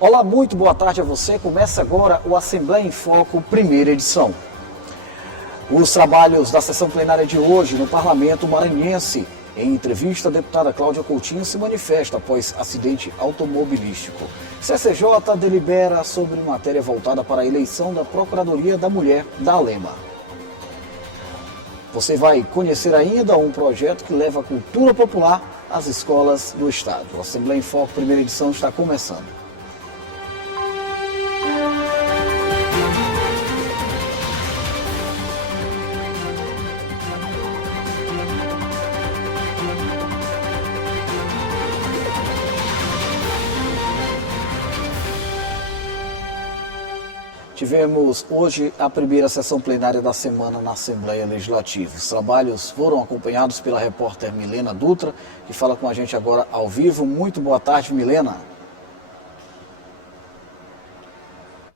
Olá, muito boa tarde a você. Começa agora o Assembleia em Foco, primeira edição. Os trabalhos da sessão plenária de hoje no Parlamento Maranhense. Em entrevista, a deputada Cláudia Coutinho se manifesta após acidente automobilístico. CCJ delibera sobre matéria voltada para a eleição da Procuradoria da Mulher da Alema. Você vai conhecer ainda um projeto que leva a cultura popular às escolas do estado. O Assembleia em Foco, primeira edição, está começando. Tivemos hoje a primeira sessão plenária da semana na Assembleia Legislativa. Os trabalhos foram acompanhados pela repórter Milena Dutra, que fala com a gente agora ao vivo. Muito boa tarde, Milena.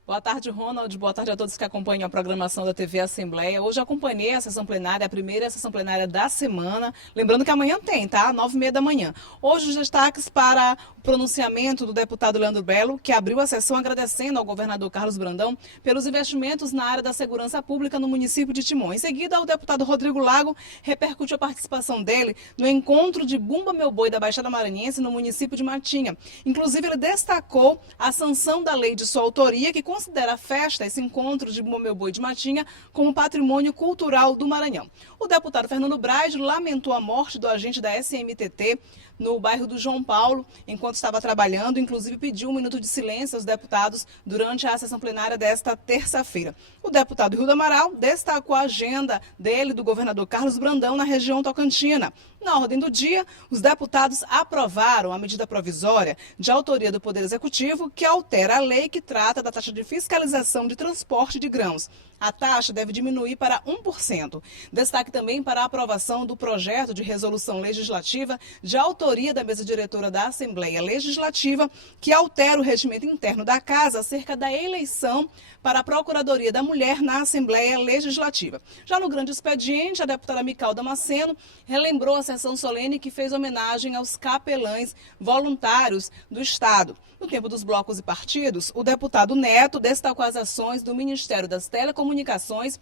Boa tarde, Ronald. Boa tarde a todos que acompanham a programação da TV Assembleia. Hoje acompanhei a sessão plenária, a primeira sessão plenária da semana. Lembrando que amanhã tem, tá? 9h30 da manhã. Hoje os destaques para o pronunciamento do deputado Leandro Belo, que abriu a sessão agradecendo ao governador Carlos Brandão pelos investimentos na área da segurança pública no município de Timon. Em seguida, o deputado Rodrigo Lago repercutiu a participação dele no encontro de Bumba Meu Boi da Baixada Maranhense no município de Matinha. Inclusive, ele destacou a sanção da lei de sua autoria, que considera a festa, esse encontro de Bumba Meu Boi de Matinha, como patrimônio cultural do Maranhão. O deputado Fernando Braz lamentou a morte do agente da SMTT no bairro do João Paulo, enquanto estava trabalhando, inclusive pediu 1 minuto de silêncio aos deputados durante a sessão plenária desta terça-feira. O deputado Hildo Amaral destacou a agenda dele, do governador Carlos Brandão, na região tocantina. Na ordem do dia, os deputados aprovaram a medida provisória de autoria do Poder Executivo que altera a lei que trata da taxa de fiscalização de transporte de grãos. A taxa deve diminuir para 1%. Destaque também para a aprovação do projeto de resolução legislativa de autoria da mesa diretora da Assembleia Legislativa, que altera o regimento interno da Casa acerca da eleição para a Procuradoria da Mulher na Assembleia Legislativa. Já no grande expediente, a deputada Mical Damasceno relembrou a sessão solene que fez homenagem aos capelães voluntários do Estado. No tempo dos blocos e partidos, o deputado Neto destacou as ações do Ministério das Telecomunicações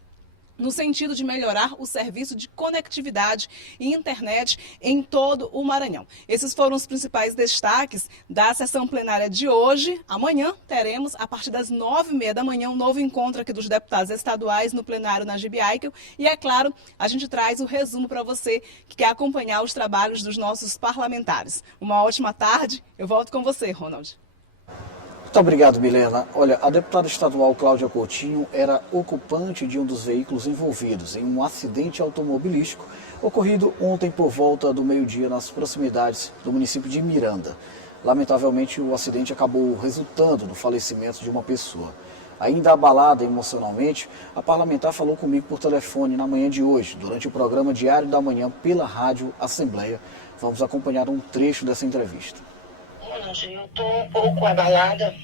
no sentido de melhorar o serviço de conectividade e internet em todo o Maranhão. Esses foram os principais destaques da sessão plenária de hoje. Amanhã teremos, a partir das 9h30 da manhã, um novo encontro aqui dos deputados estaduais no plenário na Gibi Aikel. E, é claro, a gente traz o resumo para você que quer acompanhar os trabalhos dos nossos parlamentares. Uma ótima tarde. Eu volto com você, Ronald. Muito obrigado, Milena. Olha, a deputada estadual Cláudia Coutinho era ocupante de um dos veículos envolvidos em um acidente automobilístico ocorrido ontem por volta do meio-dia nas proximidades do município de Miranda. Lamentavelmente, o acidente acabou resultando no falecimento de uma pessoa. Ainda abalada emocionalmente, a parlamentar falou comigo por telefone na manhã de hoje, durante o programa Diário da Manhã pela Rádio Assembleia. Vamos acompanhar um trecho dessa entrevista. Eu estou um pouco abalada.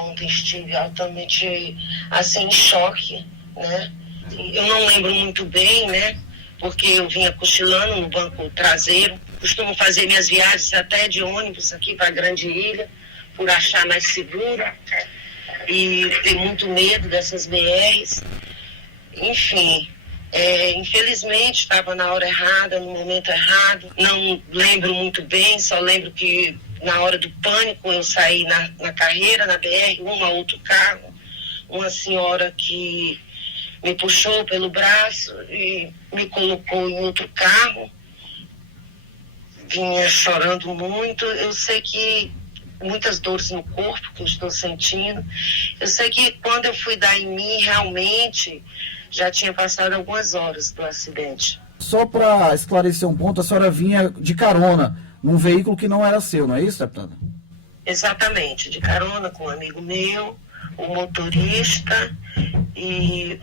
Ontem estive altamente assim, em choque, né? Eu não lembro muito bem, né? Porque eu vinha cochilando no banco traseiro. Costumo fazer minhas viagens até de ônibus aqui para a Grande Ilha, por achar mais seguro. E tenho muito medo dessas BRs. Enfim, infelizmente estava na hora errada, no momento errado. Não lembro muito bem, só lembro que na hora do pânico eu saí na carreira, na BR, outro carro, uma senhora que me puxou pelo braço e me colocou em outro carro. Vinha chorando muito. Eu sei que muitas dores no corpo que eu estou sentindo. Eu sei que quando eu fui dar em mim, realmente já tinha passado algumas horas do acidente. Só para esclarecer um ponto, a senhora vinha de carona num veículo que não era seu, não é isso, deputada? Exatamente, de carona com um amigo meu, o motorista e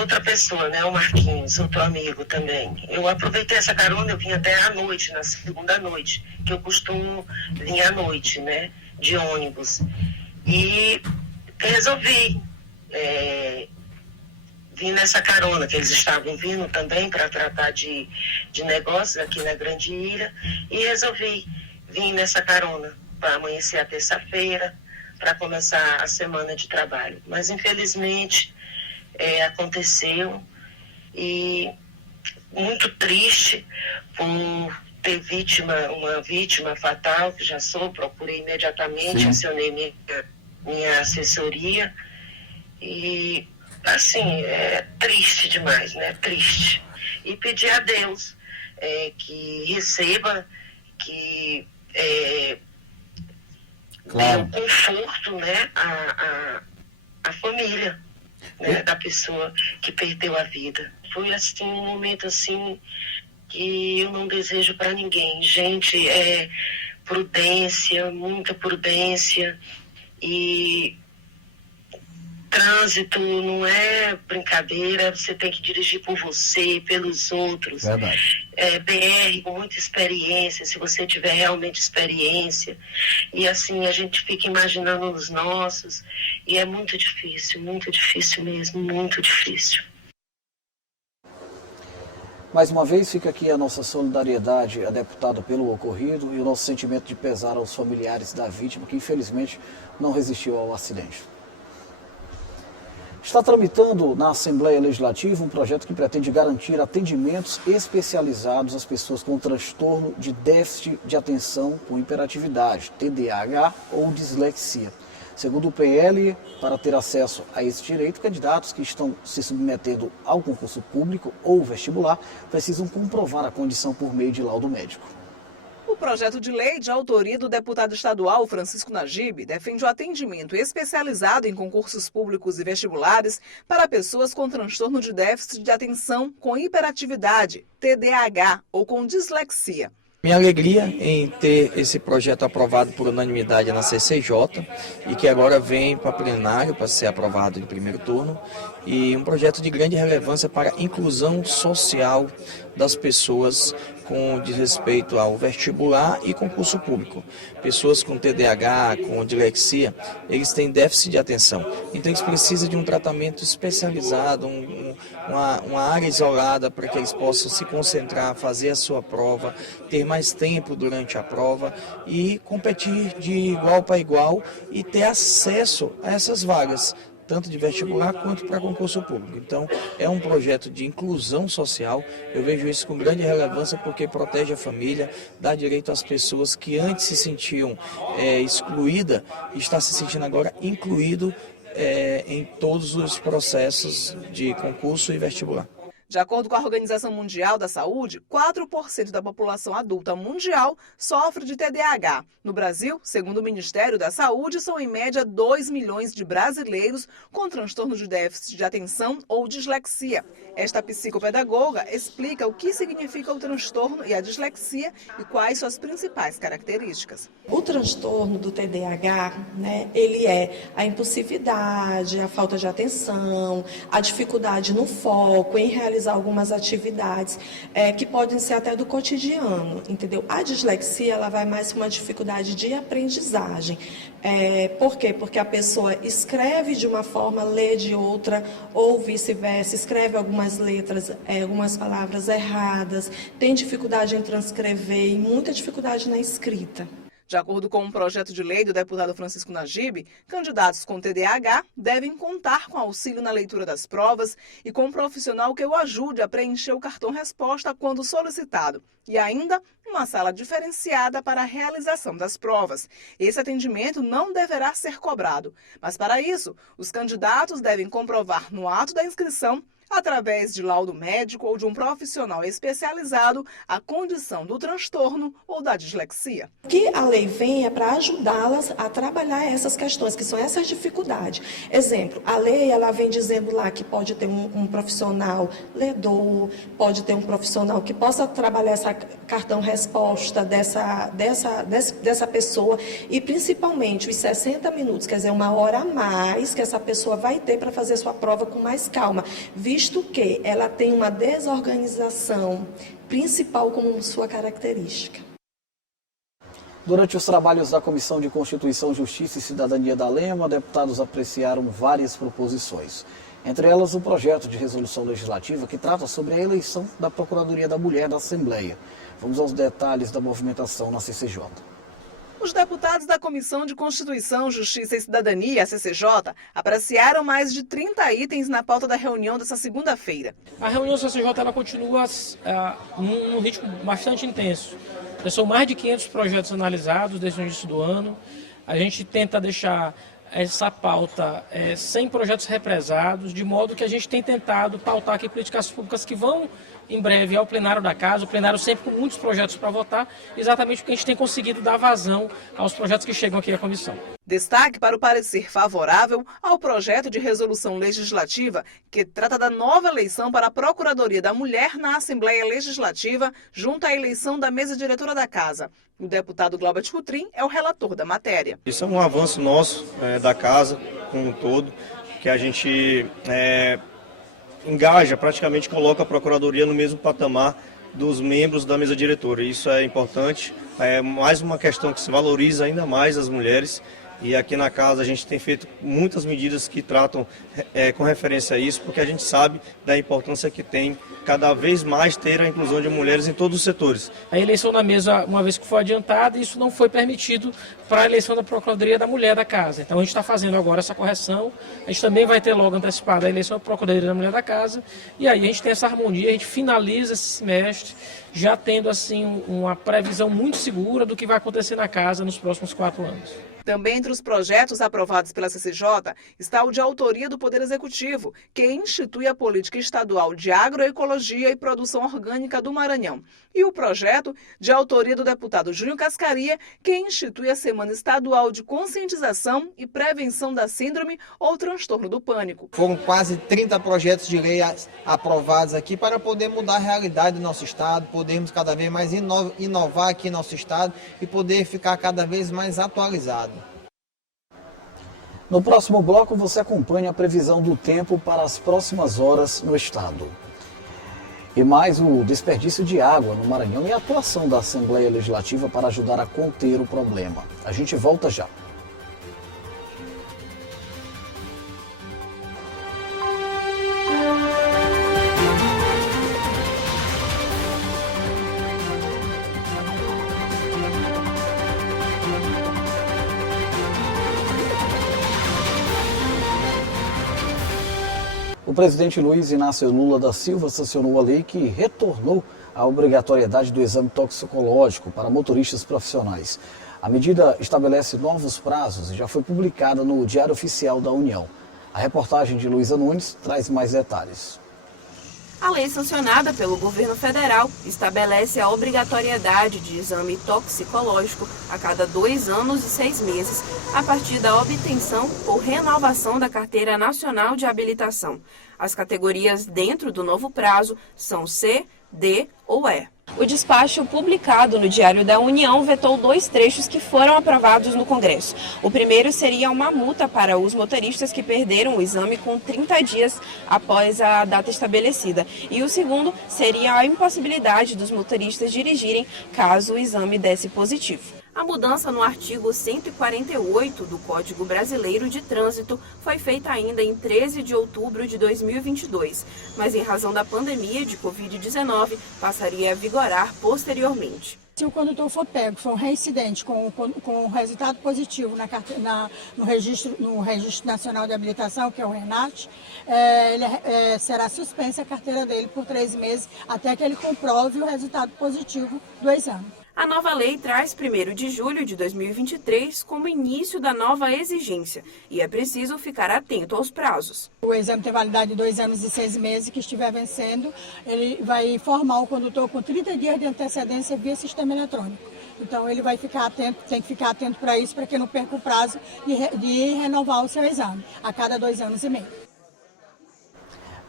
outra pessoa, né, o Marquinhos, outro amigo também. Eu aproveitei essa carona, eu vim até à noite, na segunda noite, que eu costumo vir à noite, né, de ônibus. E resolvi vim nessa carona, que eles estavam vindo também para tratar de negócios aqui na Grande Ilha, e resolvi vir nessa carona para amanhecer a terça-feira, para começar a semana de trabalho. Mas, infelizmente, aconteceu, e muito triste por ter uma vítima fatal, que já sou, procurei imediatamente, Sim. acionei minha assessoria, e, assim, é triste demais, né? Triste. E pedir a Deus que receba, que dê o conforto, né, a família, né, da pessoa que perdeu a vida. Foi assim, um momento assim que eu não desejo para ninguém. Gente, prudência, muita prudência, e trânsito não é brincadeira, você tem que dirigir por você, pelos outros. Verdade. BR com muita experiência, se você tiver realmente experiência. E assim, a gente fica imaginando os nossos, e é muito difícil mesmo, muito difícil. Mais uma vez, fica aqui a nossa solidariedade à deputada pelo ocorrido e o nosso sentimento de pesar aos familiares da vítima, que infelizmente não resistiu ao acidente. Está tramitando na Assembleia Legislativa um projeto que pretende garantir atendimentos especializados às pessoas com transtorno de déficit de atenção com hiperatividade, TDAH ou dislexia. Segundo o PL, para ter acesso a esse direito, candidatos que estão se submetendo ao concurso público ou vestibular precisam comprovar a condição por meio de laudo médico. O projeto de lei, de autoria do deputado estadual Francisco Najib, defende o atendimento especializado em concursos públicos e vestibulares para pessoas com transtorno de déficit de atenção com hiperatividade, TDAH ou com dislexia. Minha alegria em ter esse projeto aprovado por unanimidade na CCJ e que agora vem para plenário para ser aprovado em primeiro turno, e um projeto de grande relevância para a inclusão social das pessoas com diz respeito ao vestibular e concurso público. Pessoas com TDAH, com dislexia, eles têm déficit de atenção. Então eles precisam de um tratamento especializado, uma área isolada para que eles possam se concentrar, fazer a sua prova, ter mais tempo durante a prova e competir de igual para igual e ter acesso a essas vagas, tanto de vestibular quanto para concurso público. Então, é um projeto de inclusão social. Eu vejo isso com grande relevância porque protege a família, dá direito às pessoas que antes se sentiam excluídas, está se sentindo agora incluído em todos os processos de concurso e vestibular. De acordo com a Organização Mundial da Saúde, 4% da população adulta mundial sofre de TDAH. No Brasil, segundo o Ministério da Saúde, são em média 2 milhões de brasileiros com transtorno de déficit de atenção ou dislexia. Esta psicopedagoga explica o que significa o transtorno e a dislexia e quais suas principais características. O transtorno do TDAH, ele é a impulsividade, a falta de atenção, a dificuldade no foco, em realizar algumas atividades que podem ser até do cotidiano, entendeu? A dislexia, ela vai mais para uma dificuldade de aprendizagem. Por quê? Porque a pessoa escreve de uma forma, lê de outra, ou vice-versa, escreve algumas letras, algumas palavras erradas, tem dificuldade em transcrever e muita dificuldade na escrita. De acordo com um projeto de lei do deputado Francisco Najib, candidatos com TDAH devem contar com auxílio na leitura das provas e com um profissional que o ajude a preencher o cartão-resposta quando solicitado. E ainda uma sala diferenciada para a realização das provas. Esse atendimento não deverá ser cobrado, mas para isso, os candidatos devem comprovar no ato da inscrição, através de laudo médico ou de um profissional especializado, a condição do transtorno ou da dislexia. Que a lei venha para ajudá-las a trabalhar essas questões, que são essas dificuldades. Exemplo, a lei ela vem dizendo lá que pode ter um profissional ledor, pode ter um profissional que possa trabalhar essa cartão-resposta dessa pessoa e principalmente os 60 minutos, quer dizer, 1 hora a mais que essa pessoa vai ter para fazer sua prova com mais calma, visto que ela tem uma desorganização principal como sua característica. Durante os trabalhos da Comissão de Constituição, Justiça e Cidadania da Lema, deputados apreciaram várias proposições. Entre elas, o projeto de resolução legislativa que trata sobre a eleição da Procuradoria da Mulher da Assembleia. Vamos aos detalhes da movimentação na CCJ. Os deputados da Comissão de Constituição, Justiça e Cidadania, a CCJ, apreciaram mais de 30 itens na pauta da reunião dessa segunda-feira. A reunião da CCJ ela continua num ritmo bastante intenso. São mais de 500 projetos analisados desde o início do ano. A gente tenta deixar essa pauta sem projetos represados, de modo que a gente tem tentado pautar aqui políticas públicas que vão em breve ao plenário da casa, o plenário sempre com muitos projetos para votar, exatamente porque a gente tem conseguido dar vazão aos projetos que chegam aqui à comissão. Destaque para o parecer favorável ao projeto de resolução legislativa que trata da nova eleição para a Procuradoria da Mulher na Assembleia Legislativa, junto à eleição da mesa diretora da Casa. O deputado Glaubert Coutrin é o relator da matéria. Isso é um avanço nosso, da Casa como um todo, que a gente engaja, praticamente coloca a Procuradoria no mesmo patamar dos membros da mesa diretora. Isso é importante, é mais uma questão que se valoriza ainda mais as mulheres. E aqui na casa a gente tem feito muitas medidas que tratam com referência a isso, porque a gente sabe da importância que tem cada vez mais ter a inclusão de mulheres em todos os setores. A eleição na mesa, uma vez que foi adiantada, isso não foi permitido para a eleição da Procuradoria da Mulher da Casa. Então a gente está fazendo agora essa correção, a gente também vai ter logo antecipada a eleição da Procuradoria da Mulher da Casa, e aí a gente tem essa harmonia, a gente finaliza esse semestre já tendo assim uma previsão muito segura do que vai acontecer na casa nos próximos 4 anos. Também entre os projetos aprovados pela CCJ está o de autoria do Poder Executivo, que institui a Política Estadual de Agroecologia e Produção Orgânica do Maranhão. E o projeto de autoria do deputado Júnior Cascaria, que institui a Semana Estadual de Conscientização e Prevenção da Síndrome ou Transtorno do Pânico. Foram quase 30 projetos de lei aprovados aqui para poder mudar a realidade do nosso estado, podermos cada vez mais inovar aqui no nosso estado e poder ficar cada vez mais atualizado. No próximo bloco, você acompanha a previsão do tempo para as próximas horas no estado. E mais o desperdício de água no Maranhão e a atuação da Assembleia Legislativa para ajudar a conter o problema. A gente volta já. O presidente Luiz Inácio Lula da Silva sancionou a lei que retornou a obrigatoriedade do exame toxicológico para motoristas profissionais. A medida estabelece novos prazos e já foi publicada no Diário Oficial da União. A reportagem de Luísa Nunes traz mais detalhes. A lei sancionada pelo governo federal estabelece a obrigatoriedade de exame toxicológico a cada 2 anos e 6 meses, a partir da obtenção ou renovação da Carteira Nacional de Habilitação. As categorias dentro do novo prazo são C, D ou E. O despacho publicado no Diário da União vetou 2 trechos que foram aprovados no Congresso. O primeiro seria uma multa para os motoristas que perderam o exame com 30 dias após a data estabelecida. E o segundo seria a impossibilidade dos motoristas dirigirem caso o exame desse positivo. A mudança no artigo 148 do Código Brasileiro de Trânsito foi feita ainda em 13 de outubro de 2022, mas em razão da pandemia de Covid-19 passaria a vigorar posteriormente. Se o condutor for pego, for um reincidente com resultado positivo no Registro Nacional de Habilitação, que é o RENAT, será suspensa a carteira dele por 3 meses até que ele comprove o resultado positivo do exame. A nova lei traz 1º de julho de 2023 como início da nova exigência e é preciso ficar atento aos prazos. O exame tem validade de 2 anos e 6 meses, que estiver vencendo, ele vai informar o condutor com 30 dias de antecedência via sistema eletrônico. Então ele vai ficar atento, tem que ficar atento para isso, para que não perca o prazo de renovar o seu exame a cada 2 anos e meio.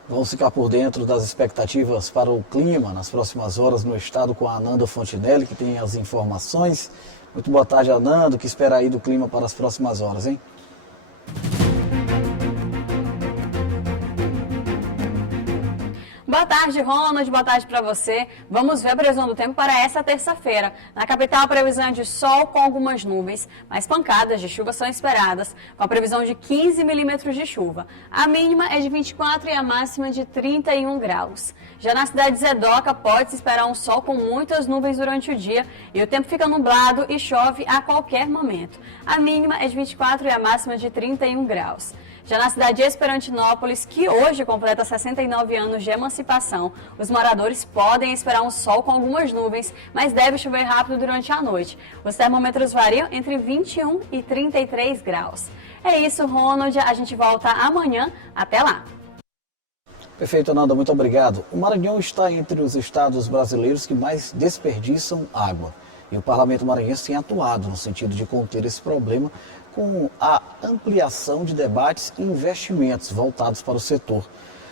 Vamos ficar por dentro das expectativas para o clima nas próximas horas no estado com a Ananda Fontinelli, que tem as informações. Muito boa tarde, Ananda. O que espera aí do clima para as próximas horas, hein? Boa tarde, Ronald. Boa tarde para você. Vamos ver a previsão do tempo para essa terça-feira. Na capital, a previsão é de sol com algumas nuvens, mas pancadas de chuva são esperadas, com a previsão de 15 milímetros de chuva. A mínima é de 24 e a máxima de 31 graus. Já na cidade de Zedoca, pode-se esperar um sol com muitas nuvens durante o dia e o tempo fica nublado e chove a qualquer momento. A mínima é de 24 e a máxima de 31 graus. Já na cidade de Esperantinópolis, que hoje completa 69 anos de emancipação, os moradores podem esperar um sol com algumas nuvens, mas deve chover rápido durante a noite. Os termômetros variam entre 21 e 33 graus. É isso, Ronald. A gente volta amanhã. Até lá. Perfeito, Nanda. Muito obrigado. O Maranhão está entre os estados brasileiros que mais desperdiçam água. E o Parlamento maranhense tem atuado no sentido de conter esse problema com a ampliação de debates e investimentos voltados para o setor.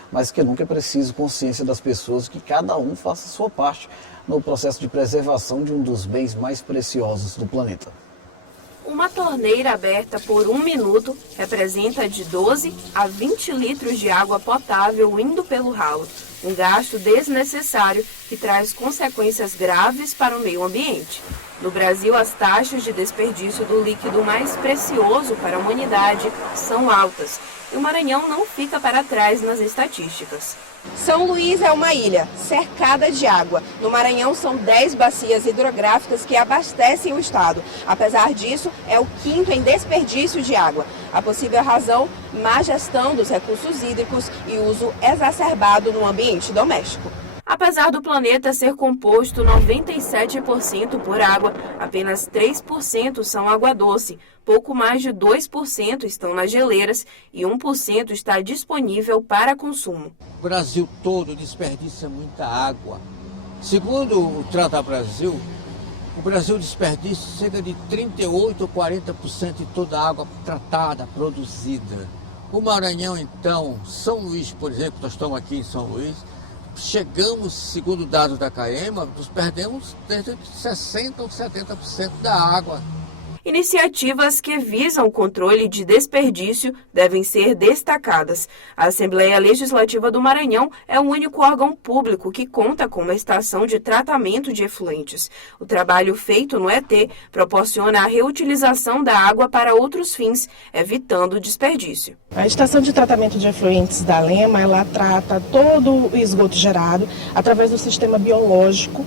Mas que nunca é preciso consciência das pessoas que cada um faça a sua parte no processo de preservação de um dos bens mais preciosos do planeta. Uma torneira aberta por 1 minuto representa de 12 a 20 litros de água potável indo pelo ralo. Um gasto desnecessário que traz consequências graves para o meio ambiente. No Brasil, as taxas de desperdício do líquido mais precioso para a humanidade são altas. E o Maranhão não fica para trás nas estatísticas. São Luís é uma ilha cercada de água. No Maranhão são 10 bacias hidrográficas que abastecem o estado. Apesar disso, é o 5º em desperdício de água. A possível razão, má gestão dos recursos hídricos e uso exacerbado no ambiente doméstico. Apesar do planeta ser composto 97% por água, apenas 3% são água doce, pouco mais de 2% estão nas geleiras e 1% está disponível para consumo. O Brasil todo desperdiça muita água. Segundo o Trata Brasil, o Brasil desperdiça cerca de 38% ou 40% de toda a água tratada, produzida. O Maranhão, então, São Luís, por exemplo, nós estamos aqui em São Luís, chegamos, segundo dados da CAEMA, nós perdemos desde 60% ou 70% da água. Iniciativas que visam o controle de desperdício devem ser destacadas. A Assembleia Legislativa do Maranhão é o único órgão público que conta com uma estação de tratamento de efluentes. O trabalho feito no ET proporciona a reutilização da água para outros fins, evitando o desperdício. A estação de tratamento de efluentes da Lema, ela trata todo o esgoto gerado através do sistema biológico.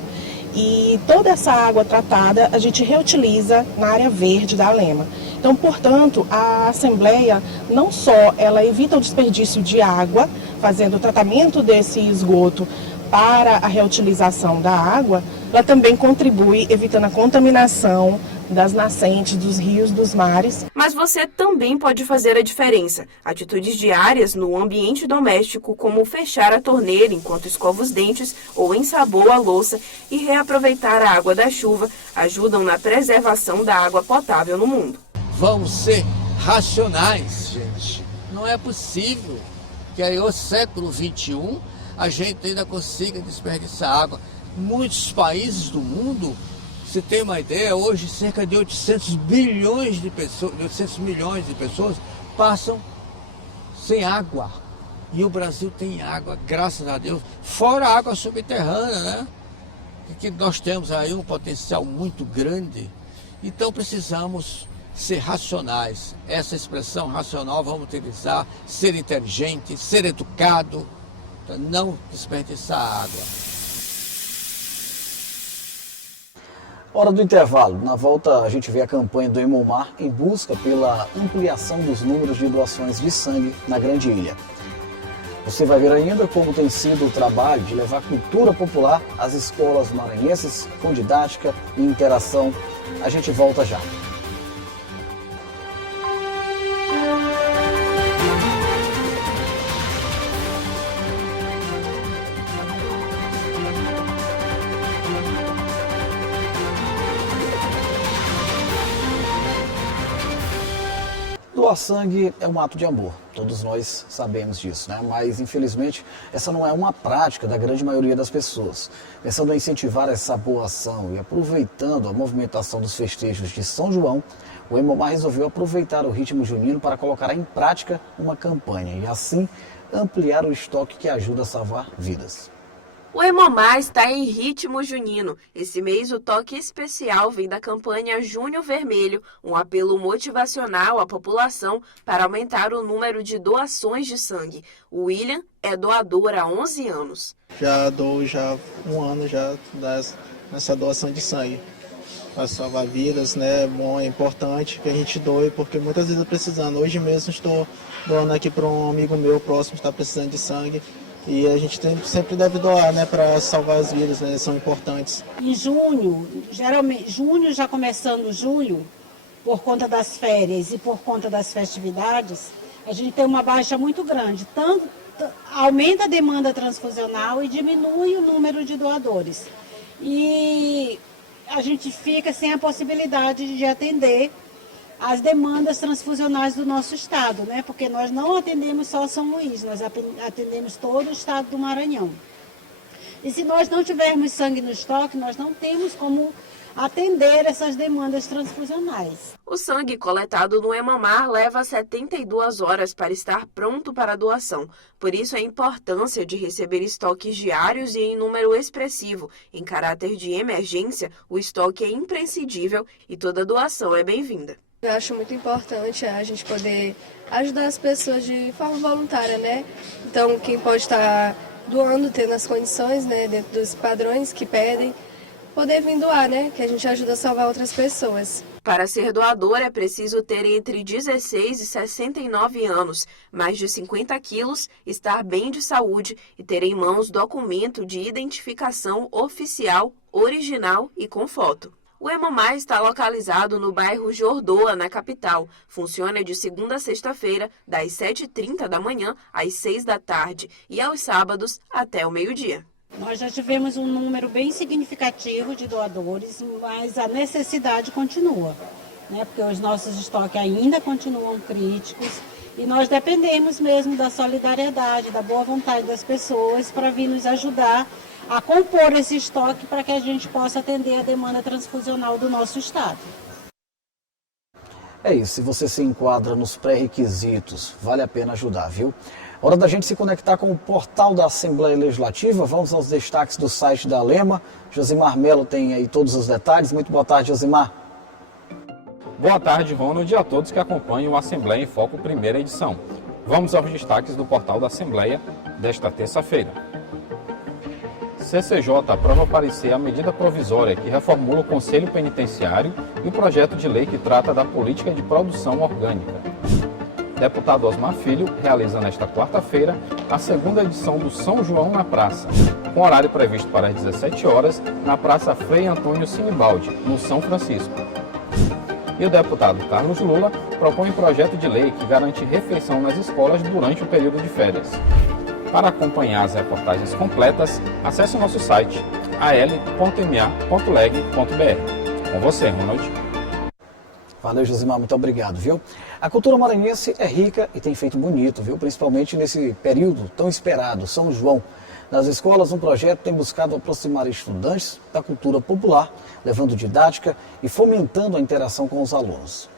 E toda essa água tratada a gente reutiliza na área verde da Lema. Então, portanto, a Assembleia não só ela evita o desperdício de água, fazendo o tratamento desse esgoto para a reutilização da água, ela também contribui evitando a contaminação das nascentes, dos rios, dos mares. Mas você também pode fazer a diferença. Atitudes diárias no ambiente doméstico, como fechar a torneira enquanto escova os dentes ou ensaboa a louça e reaproveitar a água da chuva, ajudam na preservação da água potável no mundo. Vamos ser racionais, gente. Não é possível que aí no século XXI a gente ainda consiga desperdiçar água. Muitos países do mundo, se tem uma ideia, hoje cerca de 800 milhões de pessoas passam sem água. E o Brasil tem água, graças a Deus, fora a água subterrânea, né? Que nós temos aí um potencial muito grande. Então precisamos ser racionais. Essa expressão racional vamos utilizar, ser inteligente, ser educado, para não desperdiçar água. Hora do intervalo. Na volta, a gente vê a campanha do Hemomar em busca pela ampliação dos números de doações de sangue na Grande Ilha. Você vai ver ainda como tem sido o trabalho de levar cultura popular às escolas maranhenses com didática e interação. A gente volta já. Doar sangue é um ato de amor, todos nós sabemos disso, né? Mas infelizmente essa não é uma prática da grande maioria das pessoas. Pensando em incentivar essa boa ação e aproveitando a movimentação dos festejos de São João, o Hemomar resolveu aproveitar o ritmo junino para colocar em prática uma campanha e assim ampliar o estoque que ajuda a salvar vidas. O Hemomar está em ritmo junino. Esse mês o toque especial vem da campanha Junho Vermelho, um apelo motivacional à população para aumentar o número de doações de sangue. O William é doador há 11 anos. Já dou um ano nessa doação de sangue. Para salvar vidas, né? É bom, é importante que a gente doe, porque muitas vezes eu precisando. Hoje mesmo estou doando aqui para um amigo meu próximo que está precisando de sangue. E a gente sempre deve doar, né, para salvar as vidas, né, são importantes. Em junho, geralmente, junho já começando julho, por conta das férias e por conta das festividades, a gente tem uma baixa muito grande. Tanto aumenta a demanda transfusional e diminui o número de doadores. E a gente fica sem a possibilidade de atender as demandas transfusionais do nosso estado, né? Porque nós não atendemos só São Luís, nós atendemos todo o estado do Maranhão. E se nós não tivermos sangue no estoque, nós não temos como atender essas demandas transfusionais. O sangue coletado no Hemomar leva 72 horas para estar pronto para a doação. Por isso a importância de receber estoques diários e em número expressivo. Em caráter de emergência, o estoque é imprescindível e toda doação é bem-vinda. Eu acho muito importante a gente poder ajudar as pessoas de forma voluntária, né? Então, quem pode estar doando, tendo as condições, né, dentro dos padrões que pedem, poder vir doar, né? Que a gente ajuda a salvar outras pessoas. Para ser doador é preciso ter entre 16 e 69 anos, mais de 50 quilos, estar bem de saúde e ter em mãos documento de identificação oficial, original e com foto. O Hemomar está localizado no bairro Jordoa, na capital. Funciona de segunda a sexta-feira, das 7h30 da manhã às 6 da tarde e aos sábados até o meio-dia. Nós já tivemos um número bem significativo de doadores, mas a necessidade continua, né? Porque os nossos estoques ainda continuam críticos e nós dependemos mesmo da solidariedade, da boa vontade das pessoas para vir nos ajudar a compor esse estoque para que a gente possa atender a demanda transfusional do nosso estado. É isso, se você se enquadra nos pré-requisitos, vale a pena ajudar, viu? Hora da gente se conectar com o portal da Assembleia Legislativa. Vamos aos destaques do site da Lema. Josimar Melo tem aí todos os detalhes. Muito boa tarde, Josimar. Boa tarde, Ronald, e a todos que acompanham o Assembleia em Foco primeira edição. Vamos aos destaques do portal da Assembleia desta terça-feira. CCJ aprova parecer a medida provisória que reformula o Conselho Penitenciário e o projeto de lei que trata da política de produção orgânica. Deputado Osmar Filho realiza nesta quarta-feira a segunda edição do São João na Praça, com horário previsto para as 17 horas na Praça Frei Antônio Sinibaldi, no São Francisco. E o deputado Carlos Lula propõe um projeto de lei que garante refeição nas escolas durante o período de férias. Para acompanhar as reportagens completas, acesse o nosso site al.ma.leg.br. Com você, Ronald. Valeu, Josimar, muito obrigado, viu? A cultura maranhense é rica e tem feito bonito, viu? Principalmente nesse período tão esperado, São João. Nas escolas, um projeto tem buscado aproximar estudantes da cultura popular, levando didática e fomentando a interação com os alunos.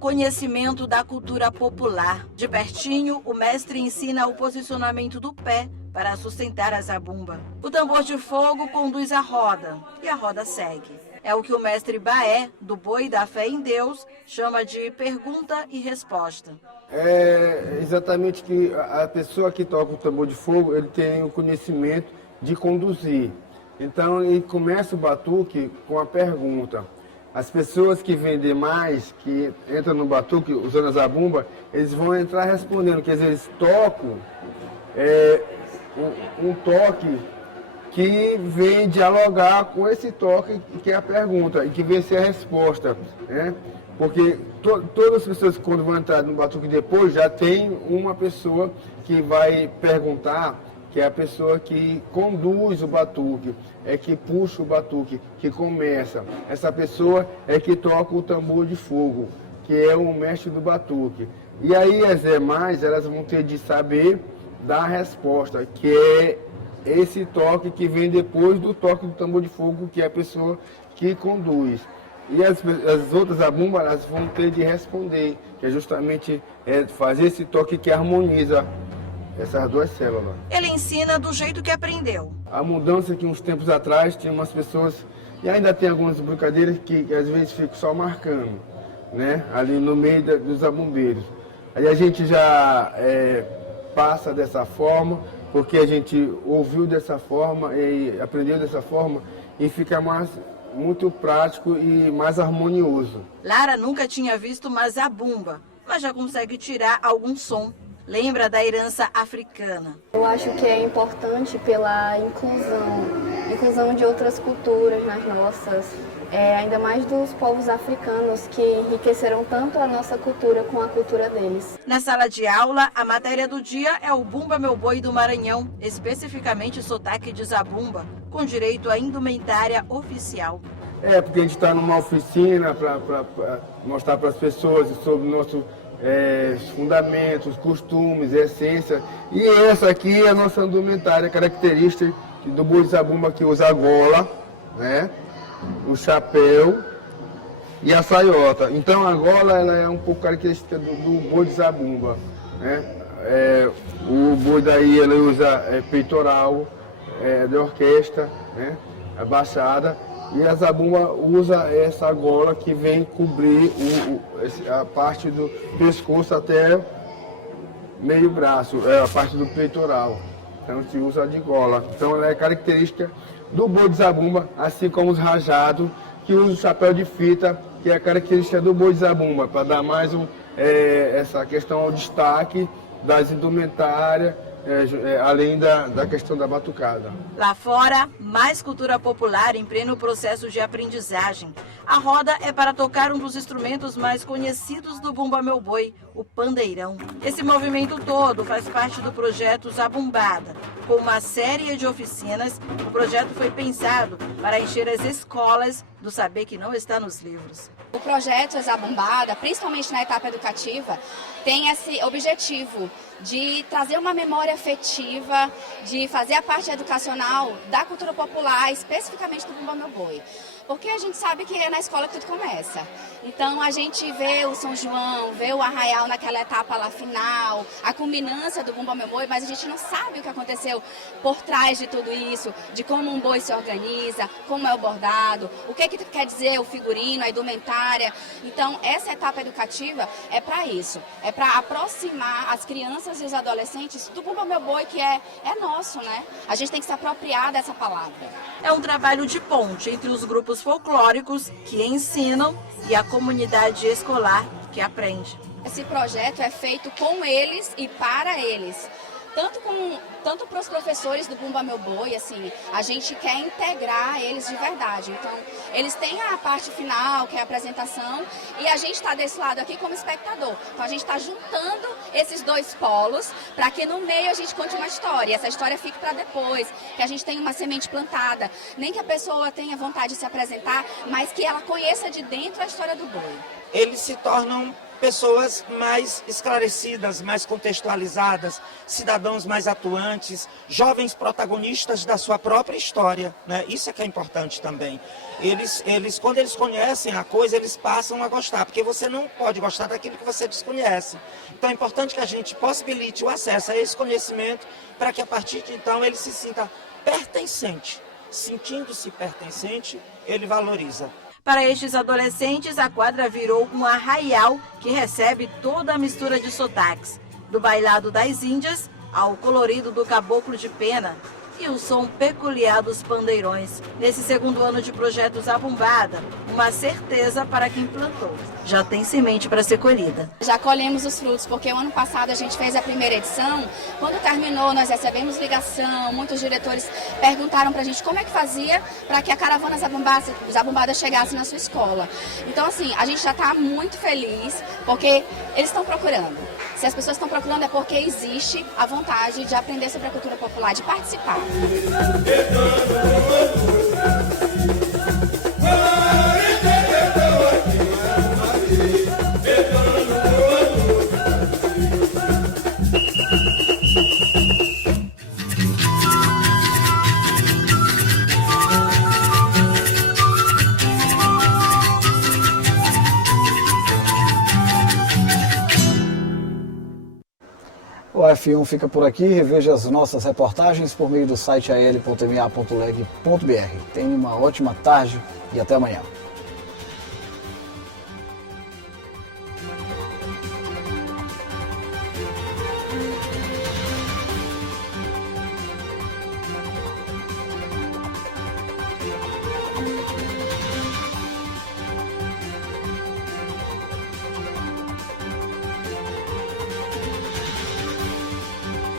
Conhecimento da cultura popular. De pertinho, o mestre ensina o posicionamento do pé para sustentar a zabumba. O tambor de fogo conduz a roda e a roda segue. É o que o mestre Baé, do Boi da Fé em Deus, chama de pergunta e resposta. É exatamente que a pessoa que toca o tambor de fogo, ele tem o conhecimento de conduzir. Então, ele começa o batuque com a pergunta. As pessoas que vendem mais, que entram no batuque usando a zabumba, eles vão entrar respondendo, quer dizer, eles tocam um toque que vem dialogar com esse toque que é a pergunta e que vem ser a resposta, né? Porque todas as pessoas, quando vão entrar no batuque depois, já tem uma pessoa que vai perguntar, que é a pessoa que conduz o batuque, é que puxa o batuque, que começa. Essa pessoa é que toca o tambor de fogo, que é o mestre do batuque. E aí as demais, elas vão ter de saber dar a resposta, que é esse toque que vem depois do toque do tambor de fogo, que é a pessoa que conduz. E as outras zabumbas, elas vão ter de responder, que é justamente fazer esse toque que harmoniza essas duas células. Ele ensina do jeito que aprendeu. A mudança que uns tempos atrás tinha umas pessoas, e ainda tem algumas brincadeiras que às vezes ficam só marcando, né? Ali no meio dos zabumbeiros. Aí a gente já passa dessa forma, porque a gente ouviu dessa forma e aprendeu dessa forma, e fica muito prático e mais harmonioso. Lara nunca tinha visto uma zabumba, mas já consegue tirar algum som. Lembra da herança africana. Eu acho que é importante pela inclusão de outras culturas nas nossas, ainda mais dos povos africanos, que enriqueceram tanto a nossa cultura com a cultura deles. Na sala de aula, a matéria do dia é o Bumba Meu Boi do Maranhão, especificamente sotaque de zabumba, com direito à indumentária oficial. Porque a gente está numa oficina para mostrar para as pessoas sobre o nosso fundamentos, costumes, essência. E essa aqui é a nossa indumentária característica do boi de zabumba, que usa a gola, né? O chapéu e a saiota. Então a gola ela é um pouco característica do boi de zabumba, né? O boi daí ele usa peitoral, de orquestra, né? A baixada. E a zabumba usa essa gola que vem cobrir a parte do pescoço até meio braço, a parte do peitoral. Então se usa de gola. Então ela é característica do boi de zabumba, assim como os rajados, que usa o chapéu de fita, que é a característica do boi de zabumba, para dar mais essa questão ao destaque das indumentárias, além da questão da batucada. Lá fora, mais cultura popular em pleno processo de aprendizagem. A roda é para tocar um dos instrumentos mais conhecidos do Bumba Meu Boi, o pandeirão. Esse movimento todo faz parte do projeto Zabumbada. Com uma série de oficinas, o projeto foi pensado para encher as escolas do saber que não está nos livros. O projeto Zabumbada, principalmente na etapa educativa, tem esse objetivo de trazer uma memória afetiva, de fazer a parte educacional da cultura popular, especificamente do Bumba Meu Boi. Porque a gente sabe que é na escola que tudo começa. Então a gente vê o São João, vê o arraial naquela etapa lá final, a culminância do Bumba Meu Boi, mas a gente não sabe o que aconteceu por trás de tudo isso, de como um boi se organiza, como é o bordado, o que quer dizer o figurino, a indumentária. Então essa etapa educativa é para isso, é para aproximar as crianças e os adolescentes do Bumba Meu Boi, que é nosso, né? A gente tem que se apropriar dessa palavra. É um trabalho de ponte entre os grupos folclóricos que ensinam e a comunidade escolar que aprende. Esse projeto é feito com eles e para eles. Tanto para os professores do Bumba Meu Boi, assim, a gente quer integrar eles de verdade. Então, eles têm a parte final, que é a apresentação, e a gente está desse lado aqui como espectador. Então, a gente está juntando esses dois polos para que no meio a gente conte uma história. E essa história fique para depois, que a gente tenha uma semente plantada. Nem que a pessoa tenha vontade de se apresentar, mas que ela conheça de dentro a história do boi. Eles se tornam pessoas mais esclarecidas, mais contextualizadas, cidadãos mais atuantes, jovens protagonistas da sua própria história, né? Isso é que é importante também. Eles, quando eles conhecem a coisa, eles passam a gostar, porque você não pode gostar daquilo que você desconhece. Então é importante que a gente possibilite o acesso a esse conhecimento para que a partir de então ele se sinta pertencente. Sentindo-se pertencente, ele valoriza. Para estes adolescentes, a quadra virou um arraial que recebe toda a mistura de sotaques, do bailado das Índias ao colorido do caboclo de pena. e o som peculiar dos pandeirões. Nesse segundo ano de projeto Zabumbada, uma certeza para quem plantou. Já tem semente para ser colhida. Já colhemos os frutos, porque o ano passado a gente fez a primeira edição. Quando terminou, nós recebemos ligação, muitos diretores perguntaram para a gente como é que fazia para que a caravana Zabumbada chegasse na sua escola. Então, assim, a gente já está muito feliz, porque eles estão procurando. Se as pessoas estão procurando é porque existe a vontade de aprender sobre a cultura popular, de participar. O F1 fica por aqui. Reveja as nossas reportagens por meio do site al.ma.leg.br. Tenha uma ótima tarde e até amanhã.